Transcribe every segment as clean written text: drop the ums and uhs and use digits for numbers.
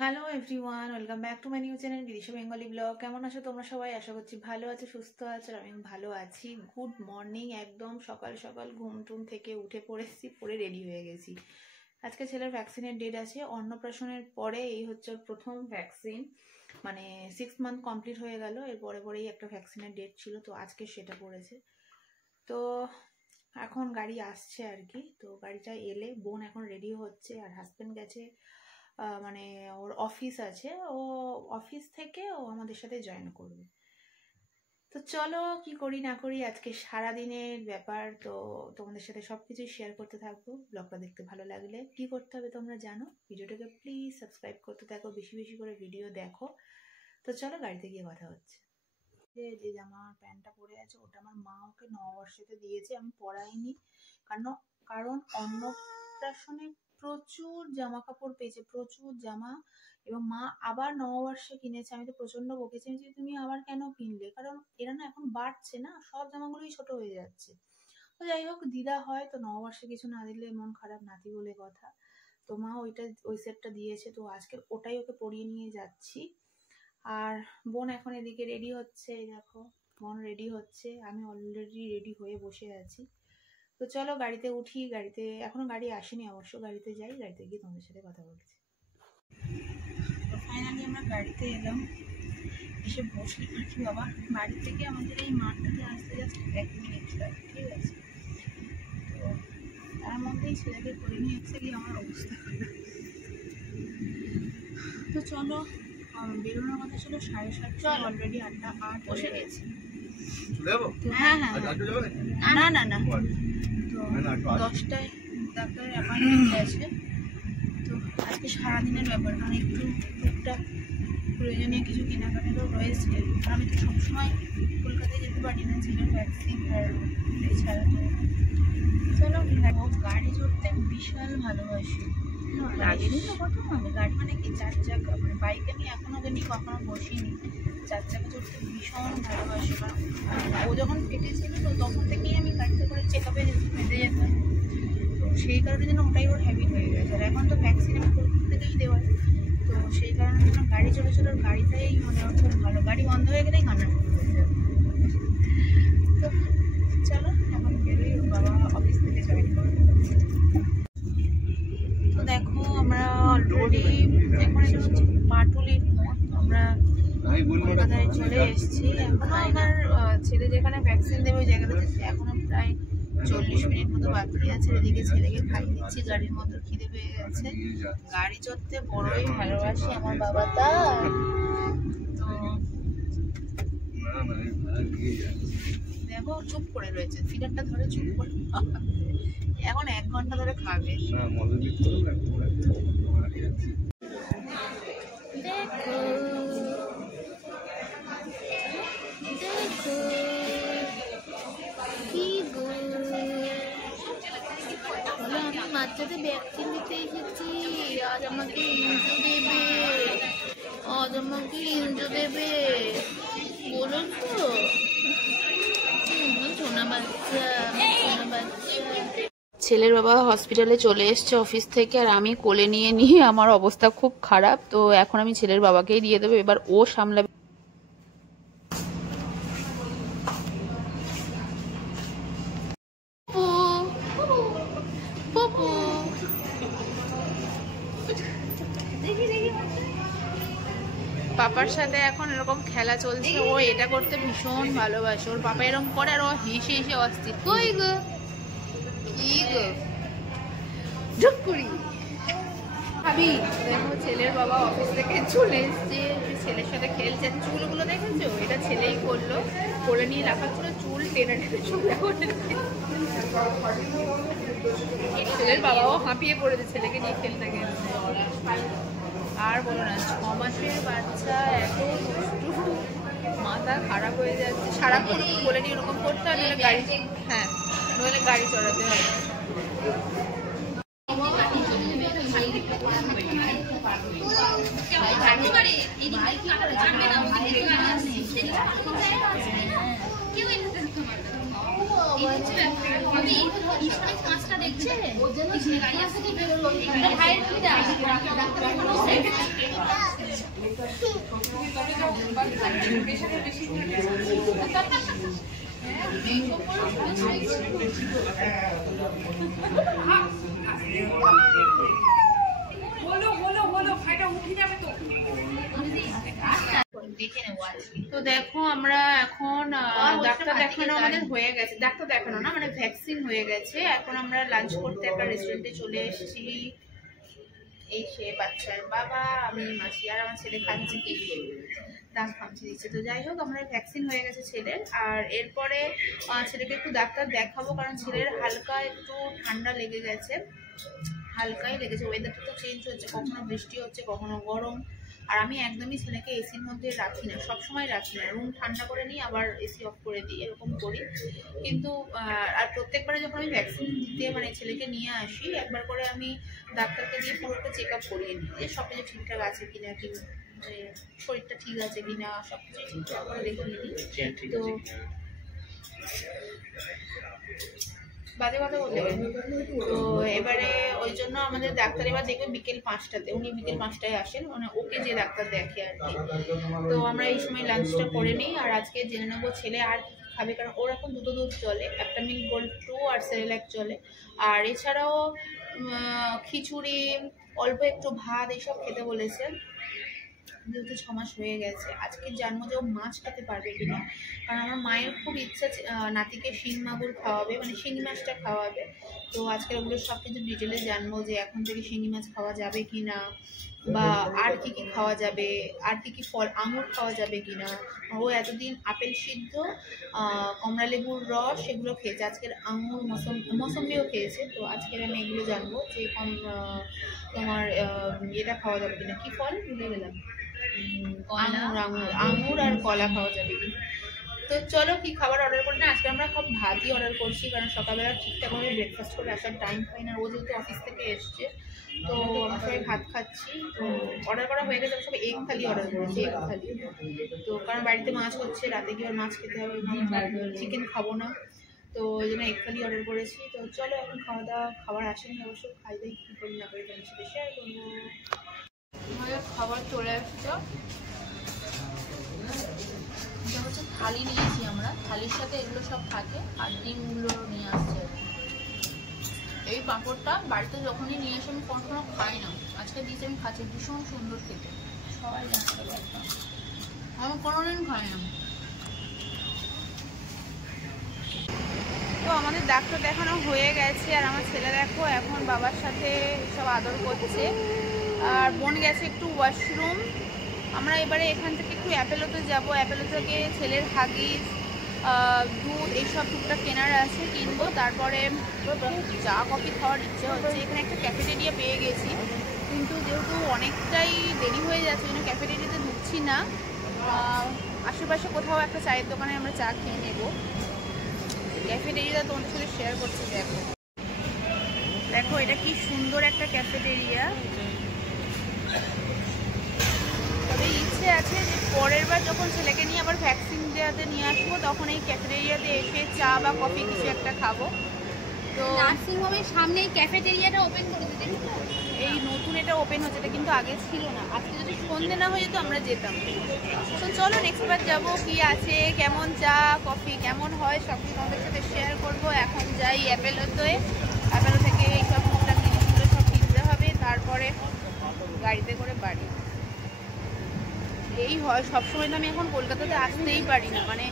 Hello everyone, welcome back to my new channel Bidisha Bengali blog. কেমন আছো তোমরা সবাই? আশা করছি ভালো আছো, সুস্থ আছো। আমি ভালো আছি। Good morning. একদম সকাল সকাল ঘুম টুম থেকে উঠে পড়েছি, পরে রেডি হয়ে গেছি। আজকে ছেলের ভ্যাকসিনের ডেট আছে। অন্নপ্রাশনের পরে এই হচ্ছে প্রথম ভ্যাকসিন, মানে 6 মান্থ কমপ্লিট হয়ে গেল। এর পরেই একটা ভ্যাকসিনের ডেট ছিল, তো আজকে সেটা পড়েছে। তো এখন গাড়ি আসছে আর কি। তো গাড়িটা এলে বোন এখন রেডি হচ্ছে, আর হাজব্যান্ড গেছে, মানে ওর অফিস আছে, ও অফিস থেকে ও আমাদের সাথে জয়েন করবে। তো চলো কি করি না করি আজকে সারাদিনের ব্যাপার, তো তোমাদের সাথে সবকিছুই শেয়ার করতে থাকবো। ব্লগটা দেখতে ভালো লাগলে কি করতে হবে তোমরা জানো, ভিডিওটাকে প্লিজ সাবস্ক্রাইব করতে থাকো, বেশি বেশি করে ভিডিও দেখো। তো চলো গাড়িতে গিয়ে কথা হচ্ছে। যে জামা প্যান্টটা পরে আছে ওটা আমার মা ওকে নববর্ষেতে দিয়েছে, আমি পরাইনি। কারণ অন্নপ্রাশনে প্রচুর জামা কাপড় পেয়েছে, প্রচুর জামা। এবং মা আবার নববর্ষে কিনেছে। আমি তো প্রচন্ড বকেছি যে তুমি আবার কেন কিনলে, কারণ এরা না এখন বাড়ছে না, সব জামাগুলোই ছোট হয়ে যাচ্ছে। তো যাই হোক, দিদা হয় তো নববর্ষে কিছু না দিলে মন খারাপ, নাতি বলে কথা। তো মা ওই সেটটা দিয়েছে, তো আজকে ওটাই ওকে পরিয়ে নিয়ে যাচ্ছি। আর বোন এখন এদিকে রেডি হচ্ছে, এই দেখো বোন রেডি হচ্ছে, আমি অলরেডি রেডি হয়ে বসে আছি। তো চলো গাড়িতে উঠি। গাড়িতে এখনো গাড়ি আসেনি অবশ্য, গাড়িতে যাই, গাড়িতে গিয়ে তোমাদের সাথে কথা বলছি। তো ফাইনালি আমরা গাড়িতে এলাম, এসে বসলি আর কি বাবা। বাড়ি থেকে আমাদের এই মাঠটাতে আসতে জাস্ট 1 মিনিট লাগে, ঠিক আছে। তো তার মধ্যেই ছেলেকে করে নিয়ে এসে গিয়ে আমার অবস্থা খারাপ। তো চলো, বেরোনোর কথা ছিল 7:30, অলরেডি 8:08 বসে গেছি। হ্যাঁ হ্যাঁ, না না না, তো 10টায় ডাক্তারের অ্যাপয়েন্টমেন্ট আছে। তো আজকে সারাদিনের ব্যাপার, কারণ একটু টুকটাক প্রয়োজনীয় কিছু কেনাকাটারও রয়েছে। আর আমি তো সবসময় কলকাতায় যেতে পারি না, ছেলের ভ্যাকসিন আর এছাড়া। চলো, গাড়ি চড়তে বিশাল ভালোবাসি। লাগেনি তো কথা, আমি গাড়ি মানে কি 4 চাকা, মানে বাইকে আমি এখনো জানি কখনো বসিনি। 4 চাকা চড়তে ভীষণ ভালোবাসি। কারণ ও যখন ফেটেছিল তো তখন থেকেই আমি গাড়িতে করে চেক আপে যেতে যেতাম। তো সেই কারণে যেন ওটাই ওর হ্যাবিট হয়ে গেছে। আর এখন তো ভ্যাকসিন আমি কলকাতা থেকেই দেওয়ার, তো সেই কারণে যেন গাড়ি চলে চলে গাড়িটাই মানে ওর খুব ভালো। গাড়ি বন্ধ হয়ে গেলেই কান্না শুরু হয়ে যাবে। তো চলো এখন বেরোই, ওর বাবা অফিস থেকে জয়েন করবে। তো দেখো আমরা অলরেডি, এখন এটা হচ্ছে পাটুলির মোড়, আমরা কলকাতায় চলে এসেছি। এখনো আমার ছেলে যেখানে ভ্যাকসিন দেবে ওই জায়গাটাতে এখনো প্রায় 40 মিনিট মতো বাকি আছে। এদিকে ছেলেকে খাইয়ে দিচ্ছি, গাড়ির মতো খিদে পেয়ে গেছে। গাড়ি চড়তে বড়ই ভালোবাসি আমার বাবাটা। তো দেখো চুপ করে রয়েছে, ফিডারটা ধরে চুপ করে, এখন 1 ঘন্টা ধরে খাবে। দেখো দেখো কি গো, আমি বাচ্চাদের ভ্যাকসিন দিতে এসেছি। আজ আমাকে ইঞ্জু দেবে, আজ আমাকে ইঞ্জু দেবে বলেছো সোনা বাচ্চা, সোনা বাচ্চা। ছেলের বাবা হসপিটালে চলে এসছে অফিস থেকে, আর আমি কোলে নিয়ে আমার অবস্থা খুব খারাপ। তো এখন আমি ছেলের বাবাকেই দিয়ে দেবো, এবার ও সামলাবে। পাপার সাথে এখন এরকম খেলা চলছে, ও এটা করতে ভীষণ ভালোবাসে। ওর পাপা এরকম করে আর ও হেসে হেসে অস্থির। কই গো, কি গো ঢুকুরি ভাবি। দেখো ছেলের বাবা অফিস থেকে চলে এসছে, ছেলের সাথে খেলছে। চুলগুলো দেখেছো, এটা ছেলেই করলো, করে নিয়ে রাখার জন্য চুল টেনে টেনে চুলটা করে। ছেলের বাবাও হাঁপিয়ে পড়েছে ছেলেকে নিয়ে খেলতে খেলতে। আর বলো না, 6 মাসের বাচ্চা এত দুষ্টু, মাথা খারাপ হয়ে যাচ্ছে। সারাক্ষণ বলে নিয়ে এরকম করতে হয়, নইলে গাড়ি, হ্যাঁ নইলে গাড়ি চড়াতে হয়। তো দেখো আমরা এখন ডাক্তার দেখানো আমাদের হয়ে গেছে, ডাক্তার দেখানো না মানে ভ্যাকসিন হয়ে গেছে। এখন আমরা লাঞ্চ করতে একটা রেস্টুরেন্টে চলে এসেছি। এই সে বাচ্চার বাবা, আমি মাছি, আর আমার ছেলে খাচ্ছে কি দাঁত খামচি দিচ্ছে। তো যাই হোক, আমরা ভ্যাকসিন হয়ে গেছে ছেলের। আর এরপরে ছেলেকে একটু ডাক্তার দেখাবো, কারণ ছেলের হালকা একটু ঠান্ডা লেগে গেছে, হালকাই লেগেছে। ওয়েদারটা তো চেঞ্জ হচ্ছে, কখনো বৃষ্টি হচ্ছে কখনো গরম। আর আমি একদমই ছেলেকে এসির মধ্যে রাখি না, সবসময় রাখি না, রুম ঠান্ডা করে নিই আবার এসি অফ করে দিই, এরকম করি। কিন্তু আর প্রত্যেকবারে যখন আমি ভ্যাকসিন দিতে মানে ছেলেকে নিয়ে আসি, একবার করে আমি ডাক্তারকে দিয়ে পুরোটা চেক আপ করিয়ে নিই যে সব কিছু ঠিকঠাক আছে কিনা, কি শরীরটা ঠিক আছে কিনা, সব কিছু ঠিকঠাক করে দেখে নিই। তো বাজে কথা বলতে তো এবারে ওই জন্য আমাদের ডাক্তার এবার দেখবে বিকেল 5টাতে, উনি বিকেল 5টায় আসেন, মানে ওকে যে ডাক্তার দেখে আর কি। তো আমরা এই সময় লাঞ্চটা করে নিই। আর আজকে জেনে নেবো ছেলে আর খাবে, কারণ ওর এখন দুটো দুধ চলে, একটা মিল্ক গোল্ড 2 আর সেরেল্যাক চলে। আর এছাড়াও খিচুড়ি, অল্প একটু ভাত, এইসব খেতে বলেছে, যেহেতু 6 মাস হয়ে গেছে। আজকে জানবো যে ও মাছ খেতে পারবে কিনা, কারণ আমার মায়ের খুব ইচ্ছা নাতিকে শিং মাগুর খাওয়াবে, মানে শিঙি মাছটা খাওয়াবে। তো আজকে ওগুলো সব কিছু ডিটেলে জানবো যে এখন থেকে শিঙি মাছ খাওয়া যাবে কিনা, বা আর কি কি খাওয়া যাবে, আর কি কি ফল, আঙুর খাওয়া যাবে কিনা। ও এতদিন আপেল সিদ্ধ, কমলা লেবুর রস এগুলো খেয়েছে, আজকের আঙুর মৌসম্বিও খেয়েছে। তো আজকের আমি এগুলো জানবো যে তোমার এটা খাওয়া যাবে কিনা, কি ফল ভুলে গেলাম, আঙুর আর কলা খাওয়া যাবে কি। তো চলো কি খাবার অর্ডার করি না, আজকে আমরা সব ভাতই অর্ডার করছি, কারণ সকালবেলা ঠিকঠাক ভাবে ব্রেকফাস্ট করে আসার টাইম পাই না। ও যেহেতু অফিস থেকে এসছে, তো আমরা সবাই ভাত খাচ্ছি। তো অর্ডার করা হয়ে গেছে, সব এগ থালি অর্ডার করেছি, এগ থালি। তো কারণ বাড়িতে মাছ হচ্ছে, রাতে কি আর মাছ খেতে হবে, চিকেন খাবো না, তো ওই জন্য এগ থালি অর্ডার করেছি। তো চলো এখন খাওয়া দাওয়া, খাবার আসেনি অবশ্য, খাই দাই কী করি না করি তোমার সাথে শেয়ার করবো। আমাদের খাবার চলে আসছে, এটা হচ্ছে থালি নিয়েছি আমরা, থালির সাথে এগুলো সব থাকে, আর ডিমগুলো নিয়ে আসছে। এই পাঁপড়টা বাড়িতে যখনই নিয়ে এসে আমি কখনো খাই না, আজকে দিয়েছি আমি খাচ্ছি, ভীষণ সুন্দর খেতে, সবাই জানতে, আমি কোনোদিন খাই না। তো আমাদের ডাক্তার দেখানো হয়ে গেছে, আর আমার ছেলে দেখো এখন বাবার সাথে সব আদর করছে, আর বোন গেছে একটু ওয়াশরুম। আমরা এবারে এখান থেকে একটু অ্যাপেলোতে যাবো, অ্যাপেলো থেকে ছেলের হাগিস, দুধ এইসব টুকটাক কেনার আছে, কিনবো। তারপরে চা কফি খাওয়ার ইচ্ছে হচ্ছে, এখানে একটা ক্যাফেটেরিয়া পেয়ে গেছি, কিন্তু যেহেতু অনেকটাই দেরি হয়ে যাচ্ছে ওই জন্য ক্যাফেটেরিয়াতে ঢুকছি না, আশেপাশে কোথাও একটা চায়ের দোকানে আমরা চা খেয়ে নেবো। ক্যাফেটেরিয়া তোমাদের সাথে শেয়ার করছি, দেখো দেখো এটা কি সুন্দর একটা ক্যাফেটেরিয়া। তবে ইচ্ছে আছে যে পরের বার যখন ছেলেকে নিয়ে আবার ভ্যাকসিন দেওয়াতে নিয়ে আসবো, তখন এই ক্যাফেটেরিয়াতে এসে চা বা কফি কিছু একটা খাবো। তো নার্সিংহোমের সামনে এই ক্যাফেটেরিয়াটা ওপেন করে দিতেন, এই নতুন এটা ওপেন হচ্ছে, এটা কিন্তু আগে ছিল না। আজকে যদি সন্ধে না হয়ে যেত আমরা যেতাম। তো চলো নেক্সট বার যাবো, কি আছে, কেমন চা কফি কেমন হয় সব কিছু আমাদের সাথে শেয়ার করবো। এখন যাই অ্যাপেলোতে, অ্যাপেলো থেকে এইসব টুকটাক জিনিসগুলো সব কিনতে হবে, তারপরে গাড়িতে করে বাড়ি। এই হয় সবসময় তো আমি এখন কলকাতাতে আসতেই পারি না, মানে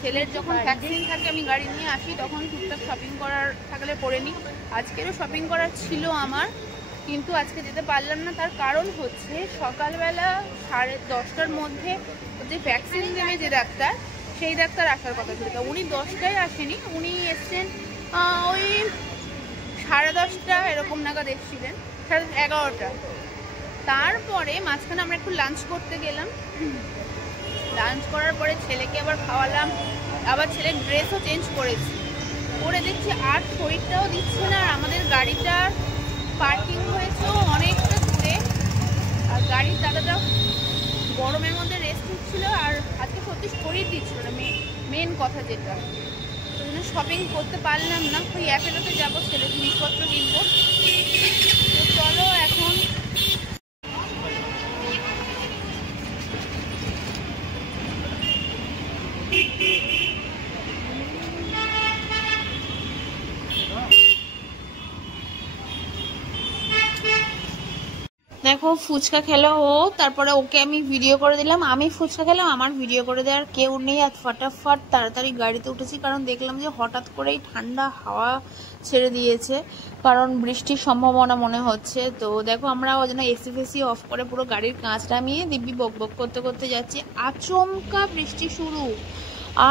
ছেলের যখন ভ্যাকসিন থাকে আমি গাড়ি নিয়ে আসি, তখন টুকটাক শপিং করার থাকলে করে নিই। আজকেরও শপিং করার ছিল আমার, কিন্তু আজকে যেতে পারলাম না। তার কারণ হচ্ছে সকালবেলা 10:30টার মধ্যে যে ভ্যাকসিন দেবে যে ডাক্তার, সেই ডাক্তার আসার কথা ছিল। উনি 10টায় আসেনি, উনি এসছেন ওই 10:30 এরকম নাগাদ এসেছিলেন, 11:30। তারপরে মাঝখানে আমরা একটু লাঞ্চ করতে গেলাম, লাঞ্চ করার পরে ছেলেকে আবার খাওয়ালাম, আবার ছেলের ড্রেসও চেঞ্জ করেছি, করে দেখছি আর শরীরটাও দিচ্ছে না। আর আমাদের গাড়িটার পার্কিং হয়েছে অনেকটা দূরে, আর গাড়ির দাদাটা গরমের মধ্যে রেস্ট নিচ্ছিল, আর আজকে সত্যি শরীর দিচ্ছিল না। মেন কথা যেটা, ওই জন্য শপিং করতে পারলাম না। ওই অ্যাপেলোতে যাবো, ছেলে জিনিসপত্র কিনবো। তো চলো এখন দেখো ফুচকা খেলো ও, তারপরে ওকে আমি ভিডিও করে দিলাম। আমি ফুচকা খেলাম, আমার ভিডিও করে দেওয়ার কেউ নেই। আর ফটাফট তাড়াতাড়ি গাড়িতে উঠেছি, কারণ দেখলাম যে হঠাৎ করেই ঠান্ডা হাওয়া ছেড়ে দিয়েছে, কারণ বৃষ্টির সম্ভাবনা মনে হচ্ছে। তো দেখো আমরা ওই জন্য এসি ফেসি অফ করে পুরো গাড়ির কাঁচ নামিয়ে দিব্যি বক বক করতে করতে যাচ্ছি। আচমকা বৃষ্টি শুরু,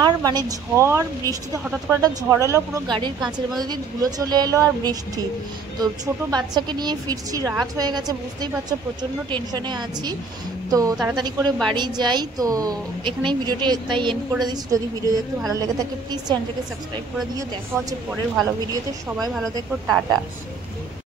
আর মানে ঝড় বৃষ্টিতে হঠাৎ করে একটা ঝড় এলো, পুরো গাড়ির কাঁচের মধ্যে দিয়ে ধুলো চলে এলো আর বৃষ্টি। তো ছোট বাচ্চাকে নিয়ে ফিরছি, রাত হয়ে গেছে, বুঝতেই পারছো প্রচণ্ড টেনশনে আছি। তো তাড়াতাড়ি করে বাড়ি যাই। তো এখানেই ভিডিওটি তাই এন্ড করে দিচ্ছি। যদি ভিডিও দেখতে ভালো লেগে থাকে প্লিজ চ্যানেলটাকে সাবস্ক্রাইব করে দিও। দেখা হচ্ছে পরের ভালো ভিডিওতে। সবাই ভালো থেকো, টাটা।